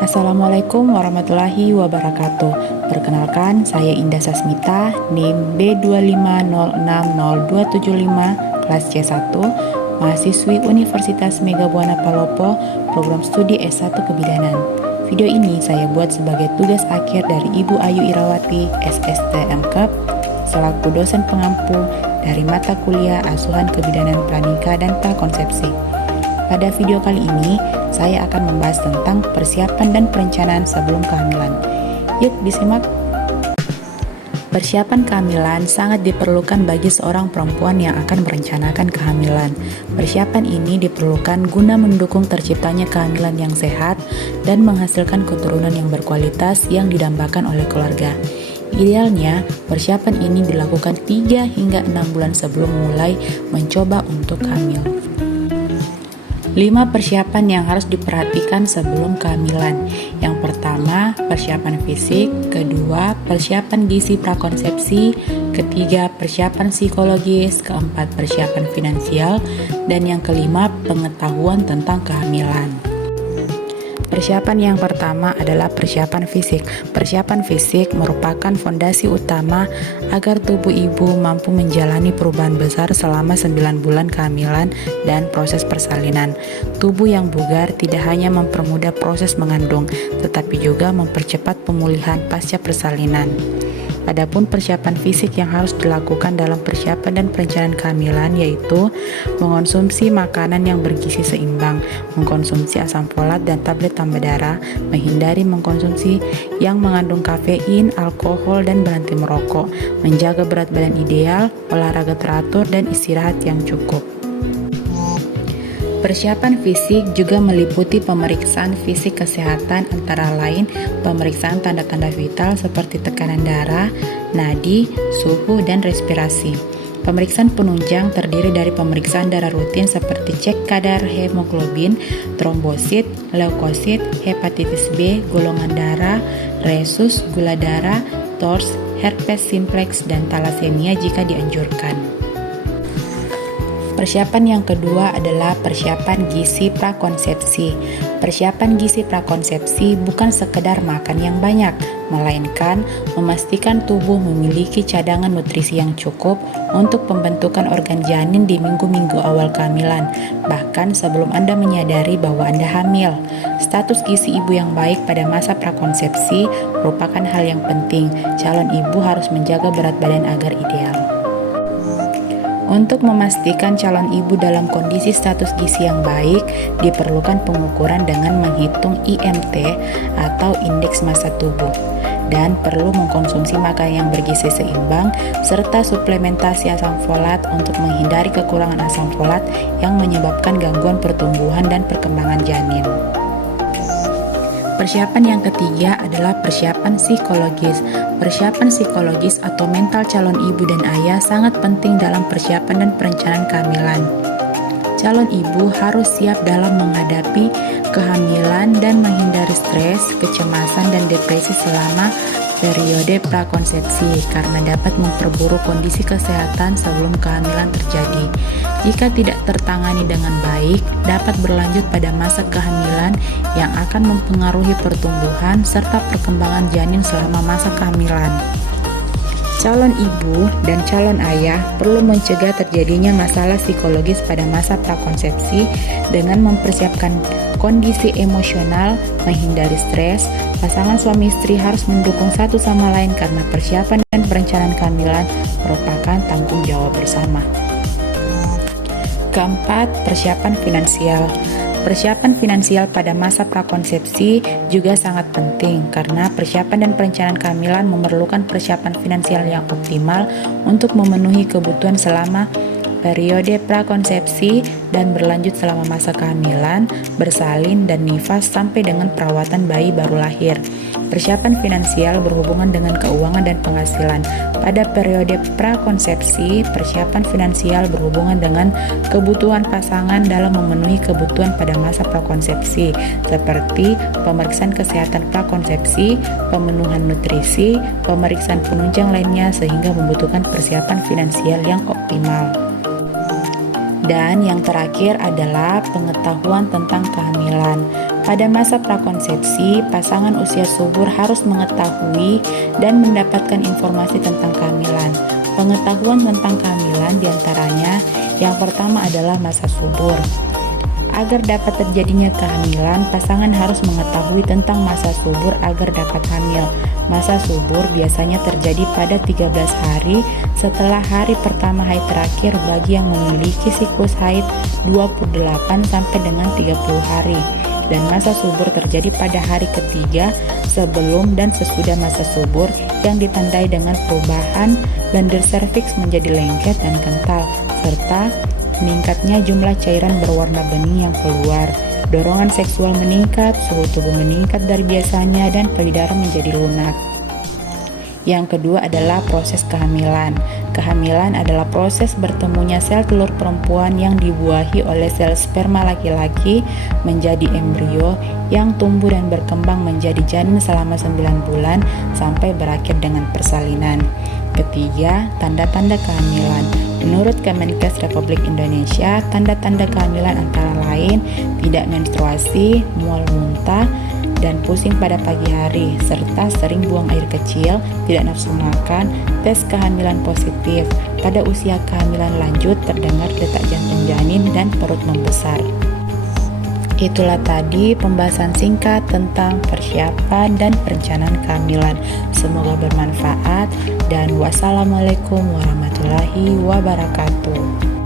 Assalamualaikum warahmatullahi wabarakatuh. Perkenalkan, saya Indah Sasmita, NIM B250600275, kelas C1, mahasiswi Universitas Mega Buana Palopo, program studi S1 Kebidanan. Video ini saya buat sebagai tugas akhir dari Ibu Ayu Irawati, SST MKep, selaku dosen pengampu dari mata kuliah Asuhan Kebidanan Pranikah dan Prakonsepsi. Pada video kali ini, saya akan membahas tentang persiapan dan perencanaan sebelum kehamilan. Yuk disimak. Persiapan kehamilan sangat diperlukan bagi seorang perempuan yang akan merencanakan kehamilan. Persiapan ini diperlukan guna mendukung terciptanya kehamilan yang sehat dan menghasilkan keturunan yang berkualitas yang didambakan oleh keluarga. Idealnya, persiapan ini dilakukan 3 hingga 6 bulan sebelum mulai mencoba untuk hamil. 5 persiapan yang harus diperhatikan sebelum kehamilan. Yang pertama, persiapan fisik. Kedua, persiapan gizi prakonsepsi. Ketiga, persiapan psikologis. Keempat, persiapan finansial. Dan yang kelima, pengetahuan tentang kehamilan. Persiapan yang pertama adalah persiapan fisik. Persiapan fisik merupakan fondasi utama agar tubuh ibu mampu menjalani perubahan besar selama 9 bulan kehamilan dan proses persalinan. Tubuh yang bugar tidak hanya mempermudah proses mengandung, tetapi juga mempercepat pemulihan pasca persalinan. Adapun persiapan fisik yang harus dilakukan dalam persiapan dan perencanaan kehamilan yaitu mengonsumsi makanan yang bergizi seimbang, mengkonsumsi asam folat dan tablet tambah darah, menghindari mengkonsumsi yang mengandung kafein, alkohol, dan berhenti merokok, menjaga berat badan ideal, olahraga teratur, dan istirahat yang cukup. Persiapan fisik juga meliputi pemeriksaan fisik kesehatan antara lain pemeriksaan tanda-tanda vital seperti tekanan darah, nadi, suhu, dan respirasi. Pemeriksaan penunjang terdiri dari pemeriksaan darah rutin seperti cek kadar hemoglobin, trombosit, leukosit, hepatitis B, golongan darah, resus, gula darah, TORS, herpes simplex, dan talasemia jika dianjurkan. Persiapan yang kedua adalah persiapan gizi prakonsepsi. Persiapan gizi prakonsepsi bukan sekedar makan yang banyak, melainkan memastikan tubuh memiliki cadangan nutrisi yang cukup untuk pembentukan organ janin di minggu-minggu awal kehamilan, bahkan sebelum Anda menyadari bahwa Anda hamil. Status gizi ibu yang baik pada masa prakonsepsi merupakan hal yang penting. Calon ibu harus menjaga berat badan agar ideal. Untuk memastikan calon ibu dalam kondisi status gizi yang baik, diperlukan pengukuran dengan menghitung IMT atau indeks massa tubuh, dan perlu mengkonsumsi makanan yang bergizi seimbang, serta suplementasi asam folat untuk menghindari kekurangan asam folat yang menyebabkan gangguan pertumbuhan dan perkembangan janin. Persiapan yang ketiga adalah persiapan psikologis. Persiapan psikologis atau mental calon ibu dan ayah sangat penting dalam persiapan dan perencanaan kehamilan. Calon ibu harus siap dalam menghadapi kehamilan dan menghindari stres, kecemasan, dan depresi selama periode prakonsepsi karena dapat memperburuk kondisi kesehatan sebelum kehamilan terjadi. Jika tidak tertangani dengan baik, dapat berlanjut pada masa kehamilan yang akan mempengaruhi pertumbuhan serta perkembangan janin selama masa kehamilan. Calon ibu dan calon ayah perlu mencegah terjadinya masalah psikologis pada masa prakonsepsi dengan mempersiapkan kondisi emosional, menghindari stres. Pasangan suami istri harus mendukung satu sama lain karena persiapan dan perencanaan kehamilan merupakan tanggung jawab bersama. Keempat, persiapan finansial. Persiapan finansial pada masa prakonsepsi juga sangat penting karena persiapan dan perencanaan kehamilan memerlukan persiapan finansial yang optimal untuk memenuhi kebutuhan selama periode prakonsepsi dan berlanjut selama masa kehamilan, bersalin, dan nifas sampai dengan perawatan bayi baru lahir. Persiapan finansial berhubungan dengan keuangan dan penghasilan. Pada periode prakonsepsi, persiapan finansial berhubungan dengan kebutuhan pasangan dalam memenuhi kebutuhan pada masa prakonsepsi, seperti pemeriksaan kesehatan prakonsepsi, pemenuhan nutrisi, pemeriksaan penunjang lainnya sehingga membutuhkan persiapan finansial yang optimal. Dan yang terakhir adalah pengetahuan tentang kehamilan. Pada masa prakonsepsi, pasangan usia subur harus mengetahui dan mendapatkan informasi tentang kehamilan. Pengetahuan tentang kehamilan diantaranya yang pertama adalah masa subur. Agar dapat terjadinya kehamilan, pasangan harus mengetahui tentang masa subur agar dapat hamil. Masa subur biasanya terjadi pada 13 hari setelah hari pertama haid terakhir bagi yang memiliki siklus haid 28 sampai dengan 30 hari. Dan masa subur terjadi pada hari ketiga sebelum dan sesudah masa subur yang ditandai dengan perubahan lendir serviks menjadi lengket dan kental, serta meningkatnya jumlah cairan berwarna bening yang keluar, dorongan seksual meningkat, suhu tubuh meningkat dari biasanya, dan payudara menjadi lunak. Yang kedua adalah proses kehamilan. Kehamilan adalah proses bertemunya sel telur perempuan yang dibuahi oleh sel sperma laki-laki menjadi embrio yang tumbuh dan berkembang menjadi janin selama 9 bulan sampai berakhir dengan persalinan. Ketiga, tanda-tanda kehamilan. Menurut Kemenkes Republik Indonesia, tanda-tanda kehamilan antara lain tidak menstruasi, mual muntah, dan pusing pada pagi hari, serta sering buang air kecil, tidak nafsu makan, tes kehamilan positif. Pada usia kehamilan lanjut terdengar detak jantung janin dan perut membesar. Itulah tadi pembahasan singkat tentang persiapan dan perencanaan kehamilan. Semoga bermanfaat dan wassalamualaikum warahmatullahi wabarakatuh.